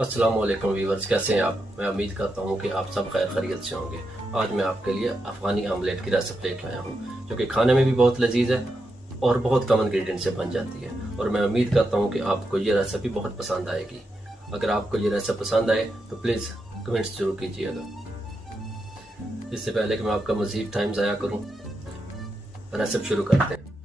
अस्सलाम वालेकुम व्यूवर्स, कैसे हैं आप। मैं उम्मीद करता हूं कि आप सब खैर खैरियत से होंगे। आज मैं आपके लिए अफ़गानी आमलेट की रेसिपी लेकर आया हूं, जो कि खाने में भी बहुत लजीज है और बहुत कम इंग्रेडिएंट से बन जाती है। और मैं उम्मीद करता हूं कि आपको ये रेसिपी बहुत पसंद आएगी। अगर आपको ये रेसिपी पसंद आए तो प्लीज़ कमेंट्स जरूर कीजिएगा। इससे पहले कि मैं आपका मज़ीद टाइम ज़ाया करूँ, रेसिपी शुरू करते हैं।